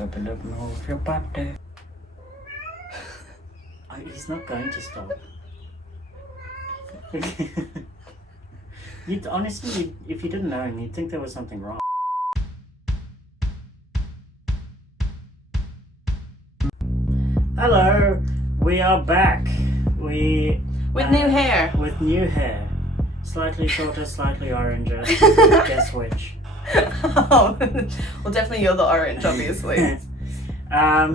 Move your body. Oh, he's not going to stop. Honestly, if you didn't know him, you'd think there was something wrong. Hello, we are back. With new hair. With new hair. Slightly shorter, slightly oranger. Guess which? Oh, well, definitely you're the orange, obviously.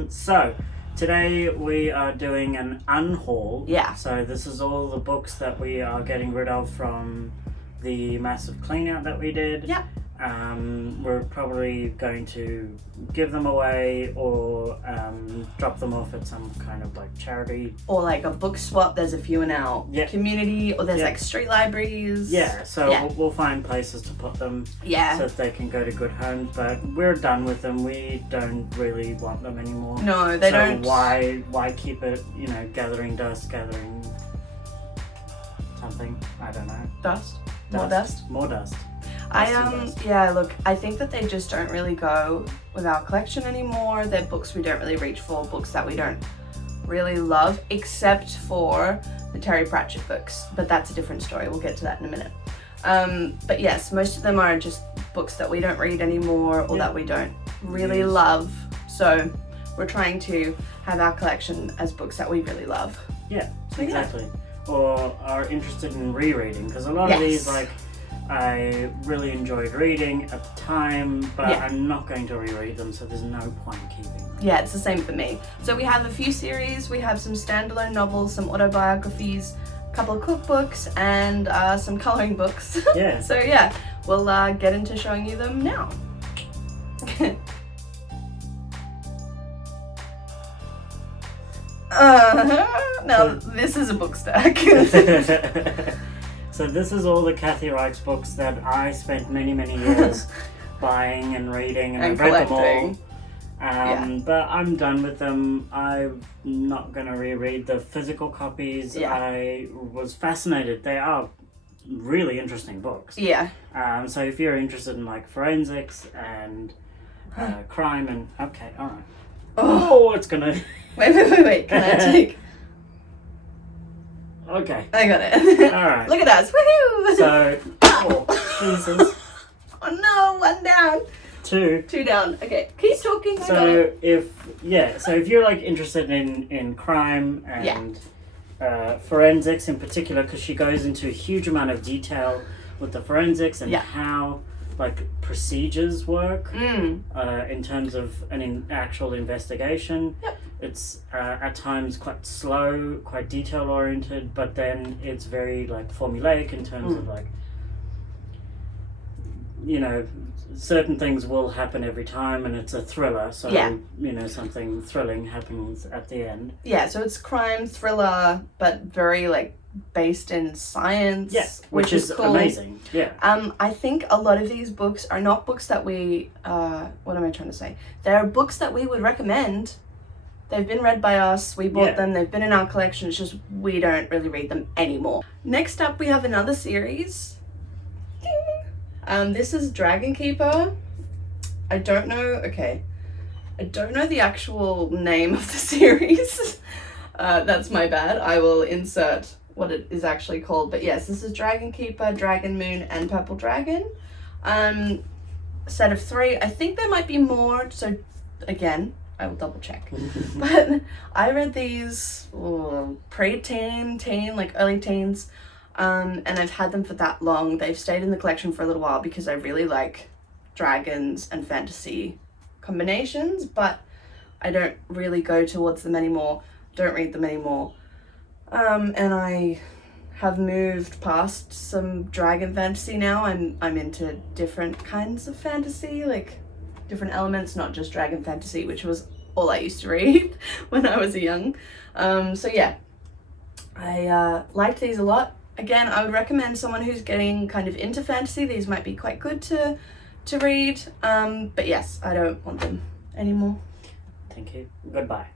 So, today we are doing an unhaul. Yeah. So this is all the books that we are getting rid of from the massive clean out that we did. Yeah. We're probably going to give them away or drop them off at some kind of like charity. Or like a book swap, there's a few in our community, or there's like street libraries. Yeah, so we'll find places to put them so that they can go to good homes, but we're done with them. We don't really want them anymore. No, they don't. Why keep it, gathering dust, gathering something, I don't know. Dust? More dust? More dust. Look, I think that they just don't really go with our collection anymore. They're books we don't really reach for, books that we don't really love, except for the Terry Pratchett books, but that's a different story. We'll get to that in a minute. But yes, most of them are just books that we don't read anymore or that we don't really love. So we're trying to have our collection as books that we really love. Yeah, so exactly. Or are interested in rereading, because a lot of these, like, I really enjoyed reading at the time, but I'm not going to reread them, so there's no point keeping them. Yeah, it's the same for me. So we have a few series, we have some standalone novels, some autobiographies, a couple of cookbooks, and some colouring books. Yeah. So we'll get into showing you them now. Now, this is a book stack. So this is all the Kathy Reichs books that I spent many, many years buying and reading, and I've read them all. But I'm done with them. I'm not going to reread the physical copies. I was fascinated. They are really interesting books. Yeah. So if you're interested in like forensics and crime and... Okay, alright. Oh, it's going to... Wait. Can I take... Okay. I got it. Alright. Look at us. Woohoo! So... Oh, Jesus. Oh no, one down. Two down. Okay, keep talking. So if you're like interested in crime and forensics in particular, because she goes into a huge amount of detail with the forensics and how like procedures work in terms of an actual investigation. Yep. It's at times quite slow, quite detail oriented, but then it's very like formulaic in terms of like, certain things will happen every time, and it's a thriller, so something thrilling happens at the end. Yeah, so it's crime thriller, but very like based in science. Yes, which is cool. Amazing. Yeah. I think a lot of these books are not books that we what am I trying to say? They're books that we would recommend. They've been read by us, we bought them, they've been in our collection, it's just we don't really read them anymore. Next up we have another series. This is Dragon Keeper. I don't know the actual name of the series. That's my bad. I will insert what it is actually called. But yes, this is Dragon Keeper, Dragon Moon, and Purple Dragon. Set of 3. I think there might be more, so again, I will double check. But I read these pre-teen, like early teens. And I've had them for that long. They've stayed in the collection for a little while because I really like dragons and fantasy combinations, but I don't really go towards them anymore, don't read them anymore. And I have moved past some dragon fantasy now. I'm into different kinds of fantasy, like different elements, not just dragon fantasy, which was all I used to read when I was young. I liked these a lot. Again, I would recommend someone who's getting kind of into fantasy. These might be quite good to read. But yes, I don't want them anymore. Thank you. Goodbye.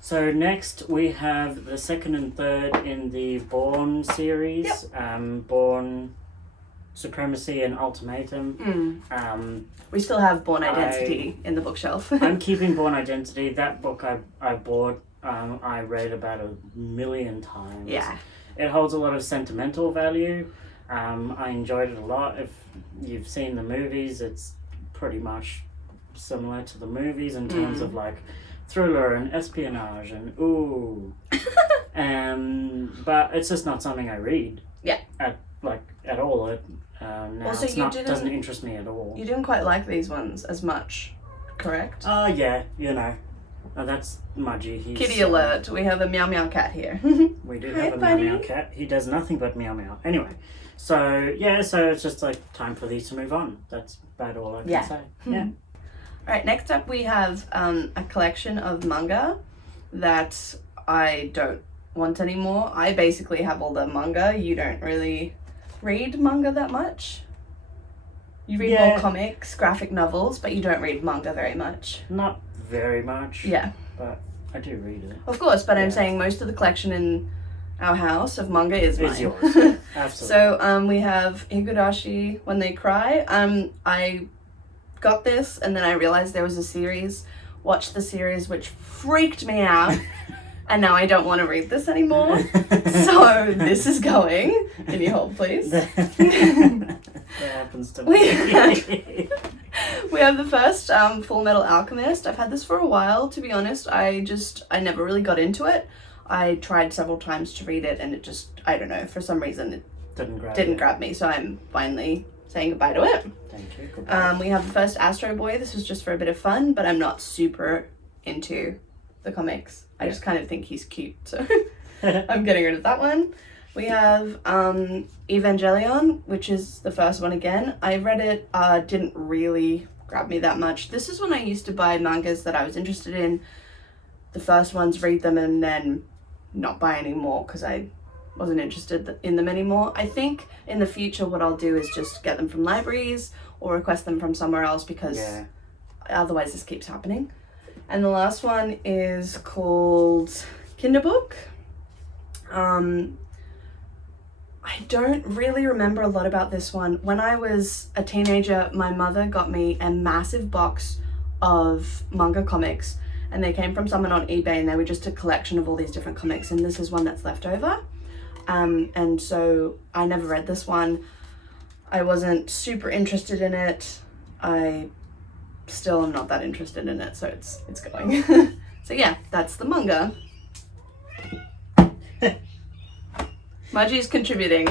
So next we have the second and third in the Bourne series. Yep. Bourne Supremacy and Ultimatum. We still have Bourne Identity in the bookshelf. I'm keeping Bourne Identity. That book I bought, I read about 1,000,000 times. Yeah. It holds a lot of sentimental value. I enjoyed it a lot. If you've seen the movies, it's pretty much similar to the movies in terms of like thriller and espionage and ooh. But it's just not something I read. Yeah. At all. Now Also, it's not doesn't interest me at all. You didn't quite like these ones as much, correct? Yeah, you know. That's Mudgy. He's, Kitty alert, we have a meow meow cat here. We do Hi, have a buddy. meow meow cat. He does nothing but meow meow. Anyway, so it's just like time for these to move on. That's about all I can say. Yeah. Alright, next up we have a collection of manga that I don't want anymore. I basically have all the manga. You don't really read manga that much. You read more comics, graphic novels, but you don't read manga very much. Not very much. Yeah. But I do read it. Of course, but I'm saying most of the collection in our house of manga is mine. It's yours. Yeah, absolutely. So we have Higurashi, When They Cry. I got this and then I realized there was a series, watched the series, which freaked me out. And now I don't want to read this anymore. So this is going. Can you hold, please? That happens to me. We have the first Fullmetal Alchemist. I've had this for a while, to be honest. I never really got into it. I tried several times to read it and it just, I don't know, for some reason it didn't grab me. So I'm finally saying goodbye to it. Thank you. Goodbye. We have the first Astro Boy. This was just for a bit of fun, but I'm not super into the comics. I just kind of think he's cute, so I'm getting rid of that one. We have Evangelion, which is the first one again. I read it, didn't really grab me that much. This is when I used to buy mangas that I was interested in. The first ones, read them, and then not buy any more because I wasn't interested in them anymore. I think in the future what I'll do is just get them from libraries or request them from somewhere else because otherwise this keeps happening. And the last one is called Kinderbook. I don't really remember a lot about this one. When I was a teenager, my mother got me a massive box of manga comics and they came from someone on eBay and they were just a collection of all these different comics and this is one that's left over. And so I never read this one. I wasn't super interested in it. I still am not that interested in it, so it's going. So yeah, that's the manga. Maji's contributing.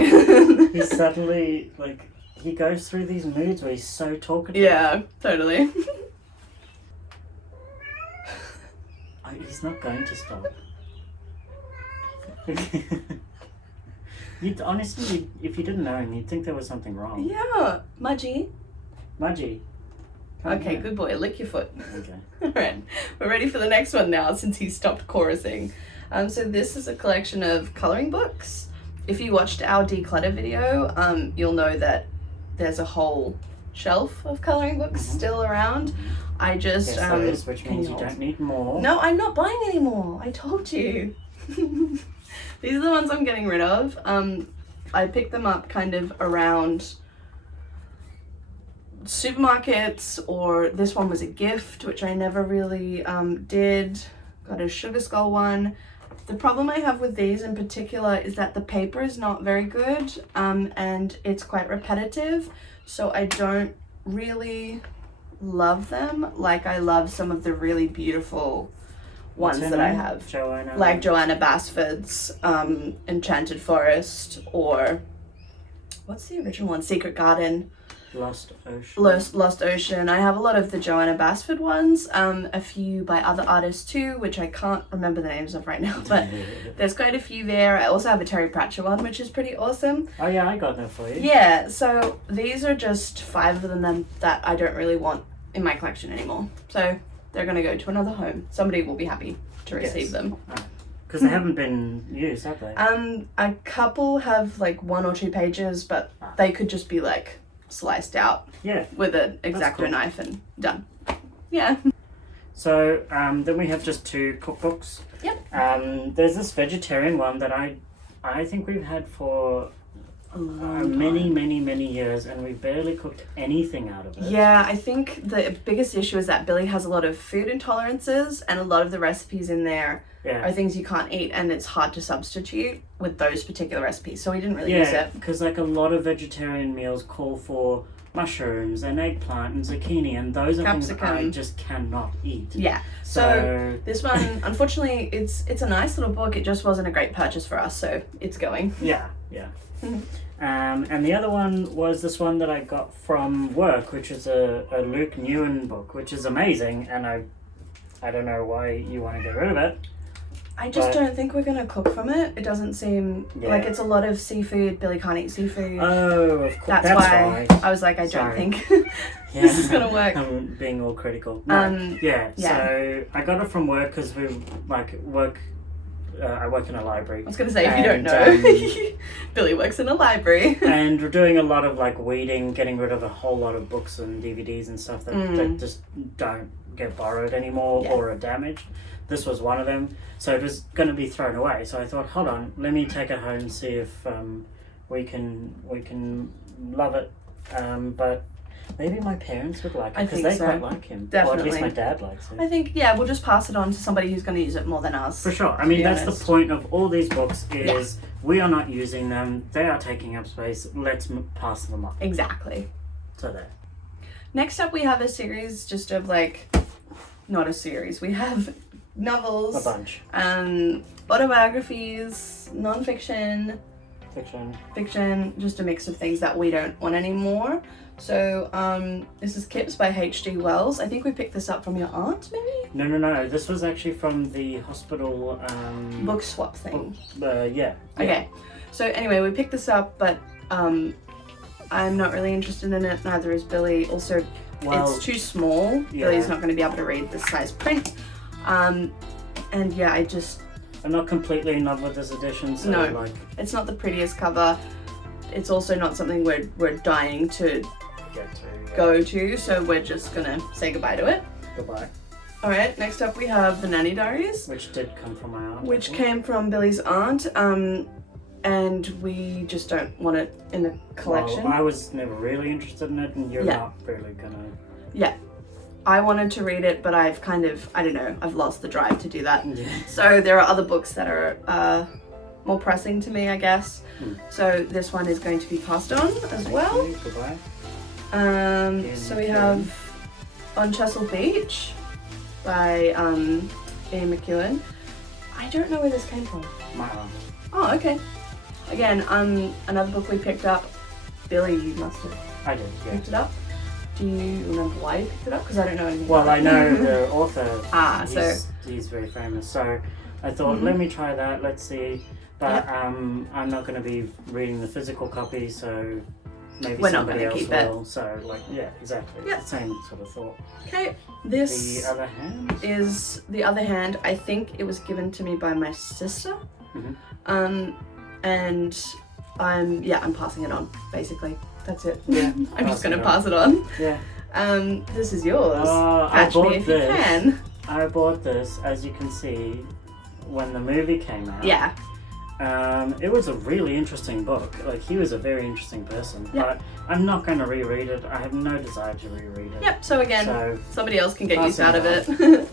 He's suddenly, like, he goes through these moods where he's so talkative. Yeah, totally. He's not going to stop. Honestly, if you didn't know him, you'd think there was something wrong. Yeah, Maji. Okay, good boy. Lick your foot. Okay. Alright, we're ready for the next one now since he stopped chorusing. So this is a collection of coloring books. If you watched our declutter video, you'll know that there's a whole shelf of coloring books still around. I just yes, there is, which means you don't need more. No, I'm not buying any more. I told you. These are the ones I'm getting rid of. I picked them up kind of around supermarkets, or this one was a gift, which I never really did. Got a Sugar Skull one. The problem I have with these in particular is that the paper is not very good, and it's quite repetitive, so I don't really love them like I love some of the really beautiful ones that I have. Like Joanna Basford's Enchanted Forest, or what's the original one? Secret Garden. Lost Ocean. Lost Ocean. I have a lot of the Joanna Basford ones, a few by other artists too, which I can't remember the names of right now, but there's quite a few there. I also have a Terry Pratchett one, which is pretty awesome. Oh yeah, I got that for you. Yeah, so these are just 5 of them that I don't really want in my collection anymore. So they're going to go to another home. Somebody will be happy to receive them. Because they haven't been used, have they? A couple have like 1 or 2 pages, but they could just be like sliced out with an X-Acto knife and done. Yeah. So then we have just 2 cookbooks. Yep. There's this vegetarian one that I think we've had for a long many years, and we barely cooked anything out of it. Yeah, I think the biggest issue is that Billy has a lot of food intolerances, and a lot of the recipes in there are things you can't eat, and it's hard to substitute with those particular recipes, so we didn't really use it. Because like a lot of vegetarian meals call for mushrooms and eggplant and zucchini, and those are Capsicum. things I just cannot eat. Yeah. So this one, unfortunately, it's a nice little book. It just wasn't a great purchase for us, so it's going. Yeah. And the other one was this one that I got from work, which is a Luke Newen book, which is amazing, and I don't know why you want to get rid of it. I just don't think we're going to cook from it. It doesn't seem like it's a lot of seafood. Billy can't eat seafood. Oh, of course. That's why I was like, I don't think this is going to work. I'm being all critical. No. So I got it from work because we work. I work in a library. I was going to say, if you don't know, Billy works in a library. And we're doing a lot of like weeding, getting rid of a whole lot of books and DVDs and stuff that just don't get borrowed anymore or are damaged. This was one of them, so it was going to be thrown away. So I thought, hold on, let me take it home and see if we can love it. But maybe my parents would like it because they quite like him. Definitely. Or at least my dad likes it. I think we'll just pass it on to somebody who's going to use it more than us. For sure. I mean, that's the point of all these books is we are not using them. They are taking up space. Let's pass them on. Exactly. So there. Next up, we have a series just of not a series. We have novels, a bunch, autobiographies, nonfiction, fiction, just a mix of things that we don't want anymore. So this is Kips by H.G. Wells. I think we picked this up from your aunt, maybe? No. This was actually from the hospital book swap thing. Okay. So anyway, we picked this up, but I'm not really interested in it. Neither is Billy. Also, it's too small. Billy's not going to be able to read this size print. I'm not completely in love with this edition. So it's not the prettiest cover. It's also not something we're dying to go to, so we're just gonna say goodbye to it. Goodbye. All right. Next up, we have the Nanny Diaries, which did come from my aunt. Which came from Billy's aunt. And we just don't want it in the collection. Well, I was never really interested in it, and you're not really gonna. Yeah. I wanted to read it, but I've I've lost the drive to do that. Yeah. So there are other books that are more pressing to me, I guess. So this one is going to be passed on as well. Goodbye. So we have On Chesil Beach by Ian McEwan. I don't know where this came from. My aunt. Oh, okay. Again, another book we picked up. Billy, you must have picked it up. Do you remember why you picked it up? Because I don't know anything about I know the author. He's very famous. So I thought, let me try that. Let's see. But I'm not going to be reading the physical copy, so maybe somebody else will. So exactly. Yep. It's the same sort of thought. Okay, this The Other Hand is The Other Hand. I think it was given to me by my sister. And I'm passing it on, basically. That's it. Yeah. I'm just going to pass it on. Yeah. This is yours. Catch me if you can. I bought this, as you can see, when the movie came out. Yeah. It was a really interesting book. He was a very interesting person. But I'm not going to reread it. I have no desire to reread it. Yep, so again, somebody else can get use out of it.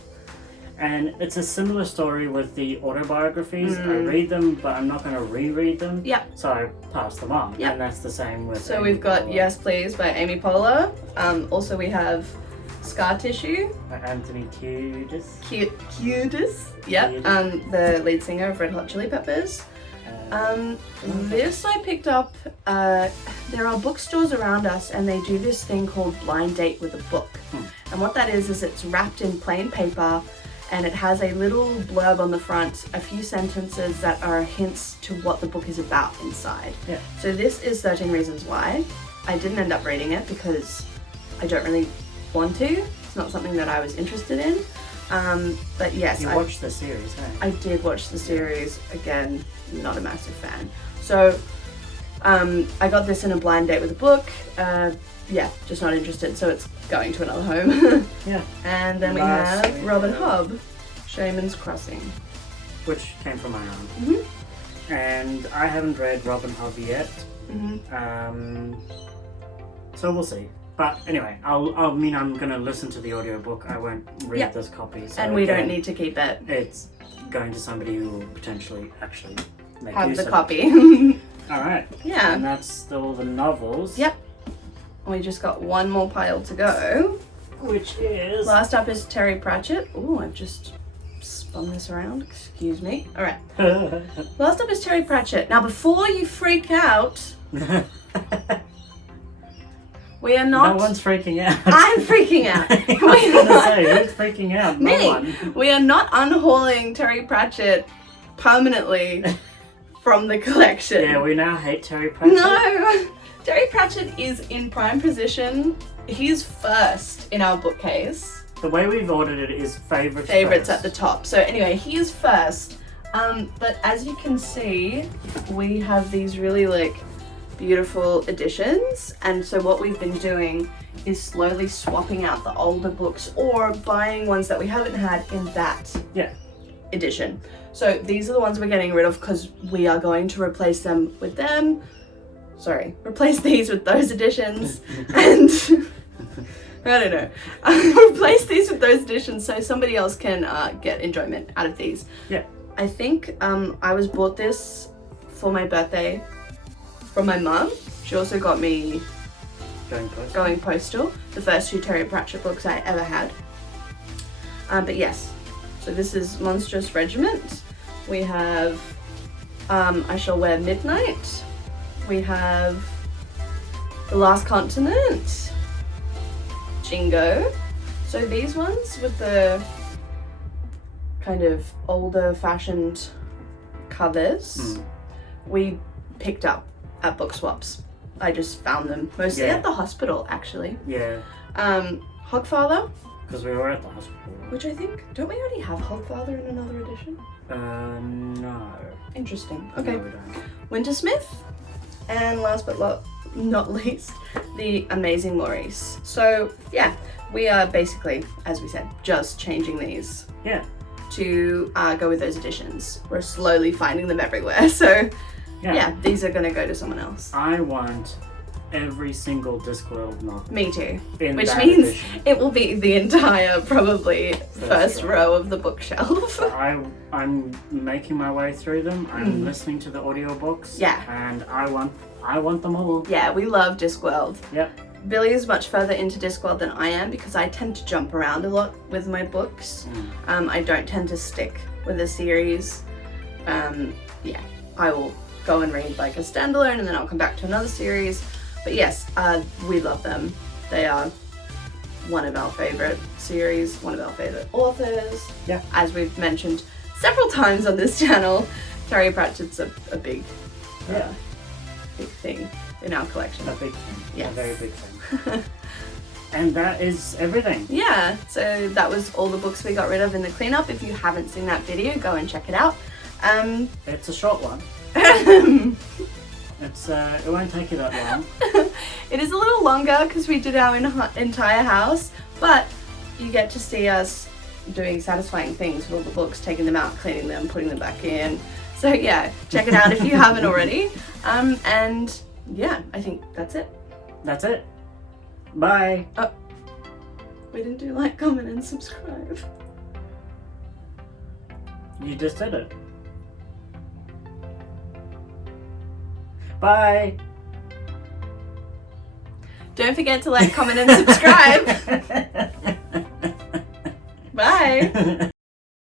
And it's a similar story with the autobiographies. I read them, but I'm not going to reread them. Yeah. So I pass them on. Yep. And that's the same with So we've got Poehler. Yes Please by Amy Poehler. Also we have Scar Tissue by Anthony Kiedis. Kiedis. Yep. The lead singer of Red Hot Chili Peppers. This I picked up. There are bookstores around us, and they do this thing called blind date with a book. And what that is it's wrapped in plain paper, and it has a little blurb on the front, a few sentences that are hints to what the book is about inside. Yeah. So this is 13 Reasons Why. I didn't end up reading it because I don't really want to. It's not something that I was interested in. But yes, you watched the series, hey? I did watch the series. Again, not a massive fan. So I got this in a blind date with a book. Just not interested. So it's going to another home. Yeah. And then we have Robin Hobb, Shaman's Crossing, which came from my aunt. And I haven't read Robin Hood yet. So we'll see. But anyway, I'm going to listen to the audiobook. I won't read this copy. So and we don't need to keep it. It's going to somebody who will potentially actually make have use the of copy. It. All right. Yeah. And that's all the novels. Yep. We just got one more pile to go. Which is... Last up is Terry Pratchett. Oh, I've just spun this around. Excuse me. All right. Last up is Terry Pratchett. Now, before you freak out... We are not... No one's freaking out. I'm freaking out. I was going to say, who's freaking out? Me. No one. We are not unhauling Terry Pratchett permanently from the collection. Yeah, we now hate Terry Pratchett. No! Terry Pratchett is in prime position. He's first in our bookcase. The way we've ordered it is favourites Favourites first. at the top. So anyway, he is first. But as you can see, we have these really beautiful editions, and so what we've been doing is slowly swapping out the older books or buying ones that we haven't had in that edition. So these are the ones we're getting rid of because we are going to replace them with them. Sorry, replace these with those editions and I don't know. Replace these with those editions so somebody else can get enjoyment out of these. Yeah. I think I was bought this for my birthday from my mum. She also got me Going Postal, the first 2 Terry Pratchett books I ever had. But yes, so this is Monstrous Regiment. We have I Shall Wear Midnight. We have The Last Continent, Jingo. So these ones with the kind of older fashioned covers, we picked up at book swaps. I just found them mostly at the hospital, actually. Yeah. Hogfather. Because we were at the hospital. Which I think, don't we already have Hogfather in another edition? No. Interesting. Okay. No, we don't. Wintersmith. And last but not least, The Amazing Maurice. So yeah, we are basically, as we said, just changing these. Yeah. To go with those editions. We're slowly finding them everywhere, so yeah, these are going to go to someone else. I want every single Discworld novel. Me too. Which means edition. it will be the entire, probably, first row of the bookshelf. I'm making my way through them. I'm listening to the audiobooks. Yeah. And I want them all. Yeah, we love Discworld. Yep. Billy is much further into Discworld than I am because I tend to jump around a lot with my books. I don't tend to stick with a series. Yeah, I will go and read a standalone and then I'll come back to another series. But yes, we love them. They are one of our favourite series, one of our favourite authors. Yeah. As we've mentioned several times on this channel, Terry Pratchett's a big thing in our collection. A big thing. Yes. A very big thing. And that is everything. Yeah, so that was all the books we got rid of in the cleanup. If you haven't seen that video, go and check it out. It's a short one. It won't take you that long. It is a little longer because we did our entire house, but you get to see us doing satisfying things with all the books, taking them out, cleaning them, putting them back in. So yeah, check it out if you haven't already. And yeah, I think that's it. That's it. Bye. We didn't do like, comment, and subscribe. You just did it. Bye. Don't forget to like, comment, and subscribe. Bye.